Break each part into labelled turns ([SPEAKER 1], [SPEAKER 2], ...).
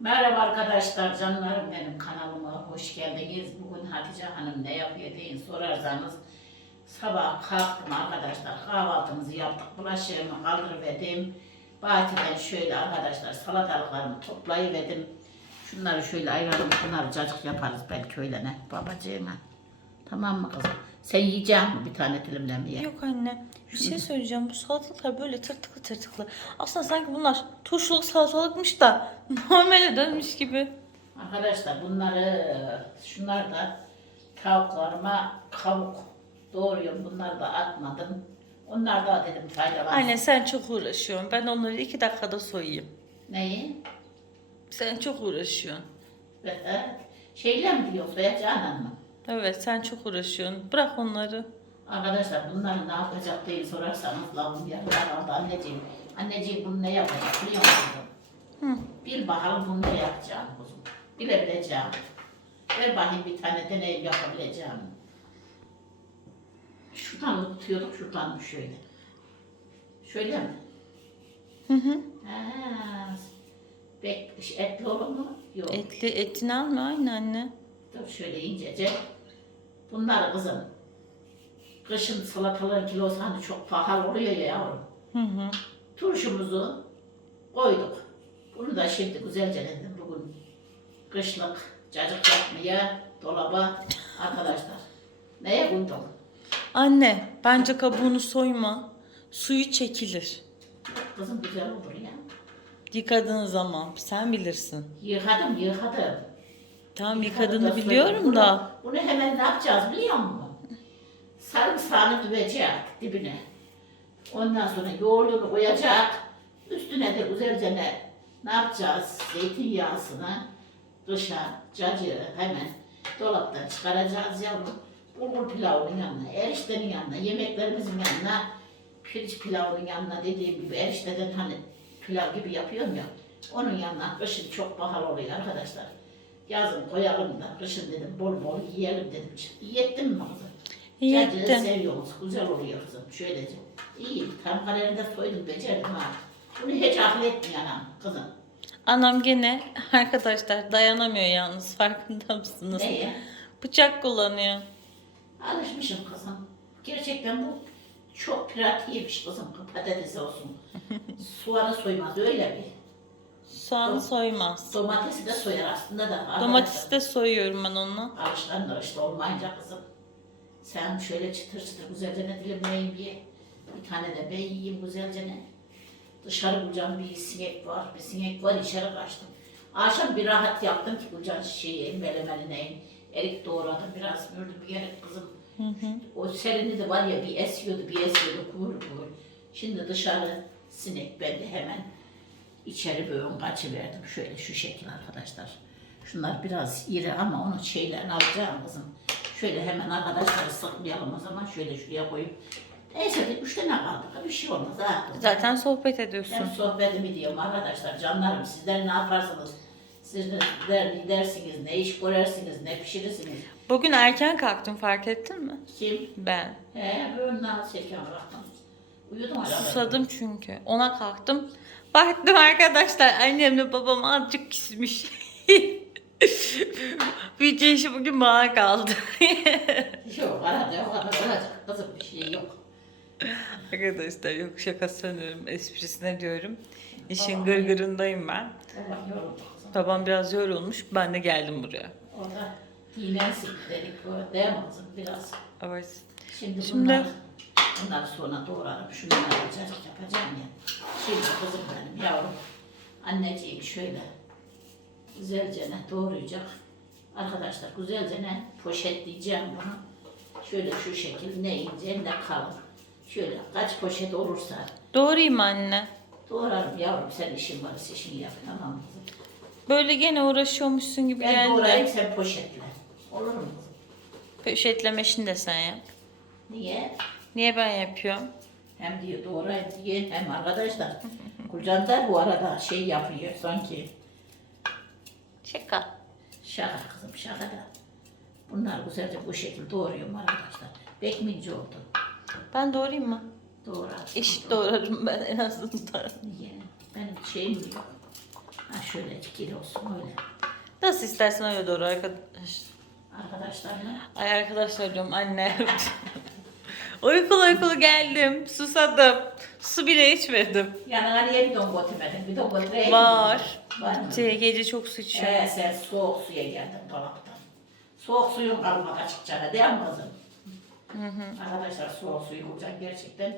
[SPEAKER 1] Merhaba arkadaşlar, canlarım benim kanalıma hoş geldiniz. Bugün Hatice Hanım ne yapıyor deyin sorarsanız sabah kalktım arkadaşlar kahvaltımızı yaptık, bulaşığımı kaldırıverdim. Bahçeden şöyle arkadaşlar salatalıklarımı toplayıverdim. Şunları şöyle ayıralım, bunları cacık yaparız belki öyle ne babacığıma. Tamam mı kızım? Sen yiyecek misin bir tane dilimle mi ye?
[SPEAKER 2] Yok anne. Bir şey söyleyeceğim. Bu salatalıklar böyle tırtıklı tırtıklı. Aslında sanki bunlar turşuluk salatalıkmış da normale dönmüş gibi.
[SPEAKER 1] Arkadaşlar bunları, şunları da tavuklarıma kavuk doğruyorum. Bunları da atmadım. Onlar da dedim faydalı.
[SPEAKER 2] Anne sen çok uğraşıyorsun. Ben onları iki dakikada soyayım.
[SPEAKER 1] Neyi?
[SPEAKER 2] Sen çok uğraşıyorsun.
[SPEAKER 1] Ve şeyle mi diyor soya canan mı?
[SPEAKER 2] Evet sen çok uğraşıyorsun. Bırak onları.
[SPEAKER 1] Arkadaşlar bunları ne yapacak diye sorarsanız lavun yarılar aldı anneciğim. Anneciğim bunu ne yapacak biliyor musun?
[SPEAKER 2] Hı.
[SPEAKER 1] Bir bakalım bunu ne yapacağım kuzum. Bilebileceğim. Ver bakayım bir tane deneyim yapabileceğim. Şuradan mı tutuyorduk şuradan mı şöyle? Şöyle mi?
[SPEAKER 2] Hı hı.
[SPEAKER 1] Ha, bek, etli olur mu? Yok.
[SPEAKER 2] Etli etini alma aynı anne.
[SPEAKER 1] Dur şöyle incece. Bunlar kızım. Kışın salataların kilosu hani çok pahalı oluyor ya yavrum.
[SPEAKER 2] Hı hı.
[SPEAKER 1] Turşumuzu koyduk. Bunu da şimdi güzelce dedim bugün kışlık cacık yapmaya dolaba arkadaşlar. Neye koydum?
[SPEAKER 2] Anne bence kabuğunu soyma. Suyu çekilir.
[SPEAKER 1] Kızım güzel olur ya.
[SPEAKER 2] Yıkadığın zaman sen bilirsin.
[SPEAKER 1] Yıkadım yıkadım. Da
[SPEAKER 2] yıkadığını
[SPEAKER 1] söyledim.
[SPEAKER 2] biliyorum da.
[SPEAKER 1] Bunu hemen ne yapacağız biliyor musun? Sarımsağını düvecek dibine. Ondan sonra yoğurdunu koyacak. Üstüne de güzelce ne, ne yapacağız? Zeytinyağısını dışa, cacığı hemen dolaptan çıkaracağız yavrum. Bulgur pilavının yanına, eriştenin yanına, yemeklerimizin yanına, pirinç pilavının yanına dediğim gibi erişteden hani pilav gibi yapıyorum ya. Onun yanına kışın çok pahalı oluyor arkadaşlar. Yazın koyalım da kışın dedim bol bol yiyelim dedim. Yettim mi kızım?
[SPEAKER 2] Yettim.
[SPEAKER 1] seviyoruz. Güzel oluyor kızım. Şöylece. İyi. Tam kalerinde soydum. Becerdim ha. Bunu hiç akıl etmiyor anam kızım.
[SPEAKER 2] Anam gene arkadaşlar dayanamıyor yalnız farkında mısınız?
[SPEAKER 1] Neye?
[SPEAKER 2] Bıçak kullanıyor.
[SPEAKER 1] Alışmışım kızım. Gerçekten bu çok pratikmiş kızım. Patates olsun. Soğanı soymaz öyle bir.
[SPEAKER 2] Soğanı soymaz.
[SPEAKER 1] Domatesi de soyar aslında da.
[SPEAKER 2] Domatesi de soyuyorum ben onu.
[SPEAKER 1] Alışkanlar işte olmayınca kızım. Sen şöyle çıtır çıtır güzelce ne dilimleyeyim ye. Bir tane de ben yiyeyim güzelce ne. Dışarı bulacağım bir sinek var. Bir sinek var içeri kaçtım. Akşam bir rahat yaptım ki bulacağım şeyi, melemenine, erik doğradım biraz mürdüm bir yere kızım.
[SPEAKER 2] Hı hı.
[SPEAKER 1] O serini de var ya bir esiyordu bir esiyordu kuğur kuğur. Şimdi dışarı sinek ben de hemen içeri böyle kaçıverdim. Şöyle şu şekil arkadaşlar. Şunlar biraz iri ama onun şeylerini alacağım kızım. Şöyle hemen arkadaşları sıkmayalım o zaman. Şöyle şuraya koyup. Neyse de üç tane kaldı. Bir şey olmaz ha.
[SPEAKER 2] Zaten sohbet ediyorsun.
[SPEAKER 1] Ben sohbetimi diyorum arkadaşlar. Canlarım sizler ne yaparsınız? Sizler ne dersiniz, ne iş görersiniz, ne pişirirsiniz?
[SPEAKER 2] Bugün erken kalktım fark ettin mi?
[SPEAKER 1] Kim?
[SPEAKER 2] Ben.
[SPEAKER 1] He, böyle nasıl çekiyorum baktım. Uyudum hala.
[SPEAKER 2] Susadım çünkü. Ona kalktım. Baktım arkadaşlar annemle babam azıcık küsmüş. Bütün işi bugün bana kaldı.
[SPEAKER 1] Yok, arada yok, arada olacak. Kızım bir şey yok.
[SPEAKER 2] arkadaşlar yok şaka sanıyorum esprisine diyorum. İşin gırgırındayım ben.
[SPEAKER 1] Allah yoruldu kızım.
[SPEAKER 2] Babam biraz yorulmuş. Ben de geldim buraya.
[SPEAKER 1] Orada dinlensin dedik, o değil mi kızım biraz?
[SPEAKER 2] Evet.
[SPEAKER 1] Şimdi,
[SPEAKER 2] Şimdi-
[SPEAKER 1] bunlar, bunları sonra doğrarım. Şunları cacık yapacağım ya. Şimdi kızım benim yavrum. Anneciğim şöyle güzelce ne doğrayacak. Arkadaşlar güzelce ne poşetleyeceğim bunu. Şöyle şu şekil ne ince ne kalın. Şöyle kaç poşet olursa
[SPEAKER 2] Doğrayayım anne.
[SPEAKER 1] doğrarım yavrum. Sen işin varsa işini yap tamam mı?
[SPEAKER 2] Böyle gene uğraşıyormuşsun gibi
[SPEAKER 1] Ben doğrayayım
[SPEAKER 2] geldi.
[SPEAKER 1] sen poşetle. Olur mu?
[SPEAKER 2] Poşetleme işini de sen yap.
[SPEAKER 1] Niye?
[SPEAKER 2] Niye ben yapıyorum?
[SPEAKER 1] Hem diyor doğrayın diye hem arkadaşlar. Gülcan da bu arada şey yapıyor sanki.
[SPEAKER 2] Şaka.
[SPEAKER 1] Şaka kızım şaka da. Bunlar güzelce bu şekilde doğruyorum arkadaşlar. Bekminci oldu.
[SPEAKER 2] Ben doğrayayım mı?
[SPEAKER 1] Doğru.
[SPEAKER 2] Eşit doğrarım ben en azından.
[SPEAKER 1] Niye? Benim şeyim yok. Ha şöyle fikir olsun öyle.
[SPEAKER 2] Nasıl istersen öyle doğru arkadaş.
[SPEAKER 1] Arkadaşlarla
[SPEAKER 2] Ay arkadaşlar diyorum anne. uykulu uykulu geldim. Susadım. Su bile içmedim.
[SPEAKER 1] yanına niye bir don götürmedin? Bir don götüreyim.
[SPEAKER 2] Var.
[SPEAKER 1] Var mı?
[SPEAKER 2] Şey, gece çok su içiyorum.
[SPEAKER 1] Ee, sen soğuk suya geldin dolaptan. Soğuk suyun kalmadı açıkça değil mi kızım? Arkadaşlar soğuk suyu olacak gerçekten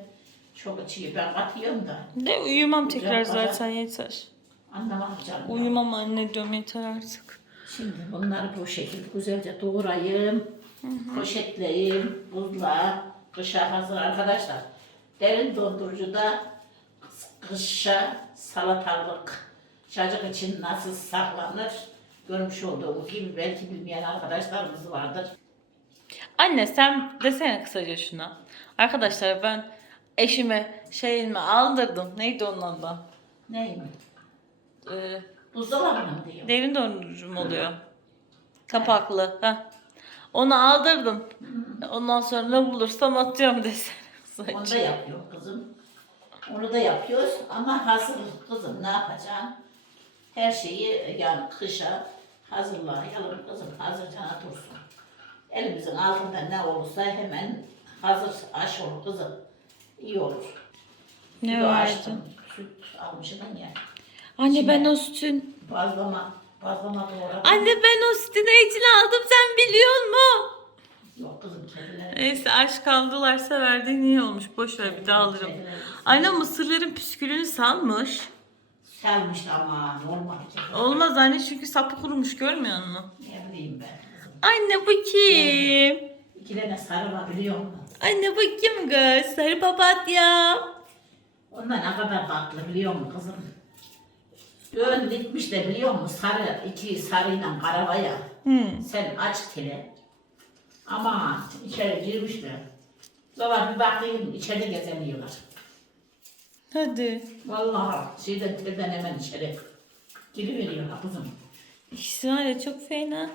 [SPEAKER 1] çok içiyor. Ben katıyorum da
[SPEAKER 2] De uyumam tekrar
[SPEAKER 1] Güzel,
[SPEAKER 2] zaten yeter.
[SPEAKER 1] anlamam canım.
[SPEAKER 2] Uyumam anne diyorum yeter artık.
[SPEAKER 1] Şimdi bunları bu şekilde güzelce doğrayayım. Poşetleyeyim. Buzluğa. Kışa hazır arkadaşlar. Derin dondurucuda kışa salatalık çocuk için nasıl saklanır görmüş olduğumuz gibi belki bilmeyen arkadaşlarımız vardır.
[SPEAKER 2] Anne sen desene kısaca şuna. Arkadaşlar ben eşime şeyimi aldırdım. Neydi onun adı?
[SPEAKER 1] Ney mi?
[SPEAKER 2] Ee,
[SPEAKER 1] Buzdolabına mı diyor?
[SPEAKER 2] derin dondurucu mu oluyor? Kapaklı. Heh. Onu aldırdım. Ondan sonra ne bulursam atıyorum desene.
[SPEAKER 1] Onu da yapıyor kızım. Onu da yapıyoruz ama hazır kızım ne yapacaksın? Her şeyi yani kışa hazırlayalım kızım hazırcana dursun. Elimizin altında ne olursa hemen hazır aş olur kızım. İyi olur.
[SPEAKER 2] Ne vardı?
[SPEAKER 1] Süt almışsın ya.
[SPEAKER 2] Anne ben o sütün...
[SPEAKER 1] Bazlama, bazlama doğradım.
[SPEAKER 2] Anne ben o sütün için aldım sen biliyor musun?
[SPEAKER 1] Yok kızım kediler.
[SPEAKER 2] Neyse aç kaldılarsa verdiğin iyi olmuş. Boş ver bir daha alırım. Anne mısırların püskülünü salmış.
[SPEAKER 1] Selmişti ama normal.
[SPEAKER 2] Olmaz anne çünkü sapı kurumuş görmüyor musun?
[SPEAKER 1] Ne bileyim ben.
[SPEAKER 2] Anne bu kim?
[SPEAKER 1] İki tane sarı var biliyor musun?
[SPEAKER 2] Anne bu kim kız? Sarı papatya.
[SPEAKER 1] Onlar ne kadar tatlı biliyor musun kızım? Ön dikmiş de biliyor musun? Sarı, iki sarıyla karavaya.
[SPEAKER 2] Hmm.
[SPEAKER 1] Sen aç tele. Ama içeri girmişler. Sonra bir baktım içeride gezemiyorlar.
[SPEAKER 2] Hadi.
[SPEAKER 1] Vallahi şeyden telden hemen içeri giriveriyorlar kızım.
[SPEAKER 2] İkisi var ya çok fena.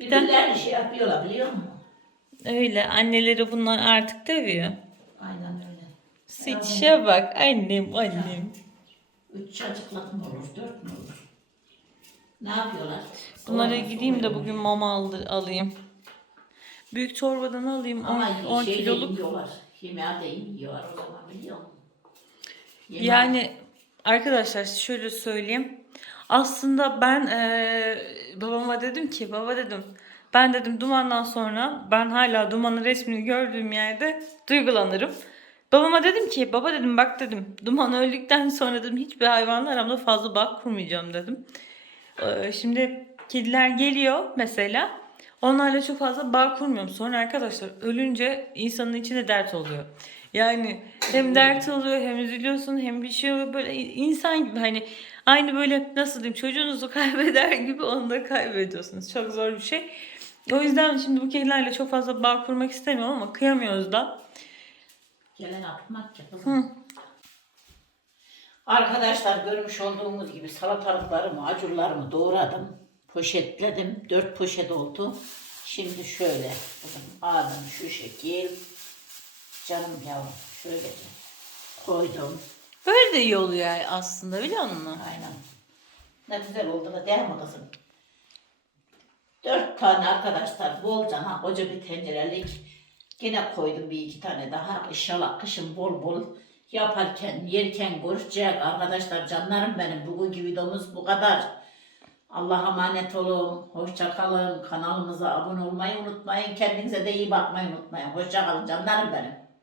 [SPEAKER 1] Birbirlerini şey yapıyorlar biliyor musun?
[SPEAKER 2] Öyle anneleri bunlar artık dövüyor.
[SPEAKER 1] Aynen öyle.
[SPEAKER 2] Sıçışa bak annem annem.
[SPEAKER 1] Üç çocuklık mı olur, dört mü olur? Ne yapıyorlar?
[SPEAKER 2] Bunlara gideyim de bugün mama aldı, alayım. Büyük torbadan alayım 10,
[SPEAKER 1] Ama
[SPEAKER 2] 10
[SPEAKER 1] şey de
[SPEAKER 2] kiloluk.
[SPEAKER 1] yiyorlar. Yemeği de yiyorlar o zaman biliyor musun?
[SPEAKER 2] Yani arkadaşlar şöyle söyleyeyim. Aslında ben eee, babama dedim ki baba dedim ben dedim dumandan sonra ben hala dumanın resmini gördüğüm yerde duygulanırım. Babama dedim ki baba dedim bak dedim duman öldükten sonra dedim hiçbir hayvanla aramda fazla bağ kurmayacağım dedim. Eee, şimdi kediler geliyor mesela onlarla çok fazla bağ kurmuyorum. Sonra arkadaşlar ölünce insanın içinde dert oluyor. Yani hem dert oluyor hem üzülüyorsun hem bir şey oluyor böyle insan gibi hani aynı böyle nasıl diyeyim çocuğunuzu kaybeder gibi onu da kaybediyorsunuz. Çok zor bir şey. O yüzden şimdi bu kedilerle çok fazla bağ kurmak istemiyorum ama kıyamıyoruz da.
[SPEAKER 1] Gelen atmak ki kızım. Arkadaşlar görmüş olduğunuz gibi salatalıklarımı, acurlarımı doğradım. Poşetledim. Dört poşet oldu. Şimdi şöyle kızım aldım şu şekil. Canım yavrum şöyle koydum.
[SPEAKER 2] Böyle de iyi oluyor aslında biliyor musun?
[SPEAKER 1] Aynen. Ne güzel oldu da değil mi kızım? Dört tane arkadaşlar bolca ha koca bir tencerelik. Yine koydum bir iki tane daha. İnşallah kışın bol bol yaparken, yerken görüşecek arkadaşlar. Canlarım benim. Bugünkü videomuz bu kadar. Allah'a emanet olun. Hoşça kalın. Kanalımıza abone olmayı unutmayın. Kendinize de iyi bakmayı unutmayın. Hoşça kalın canlarım benim.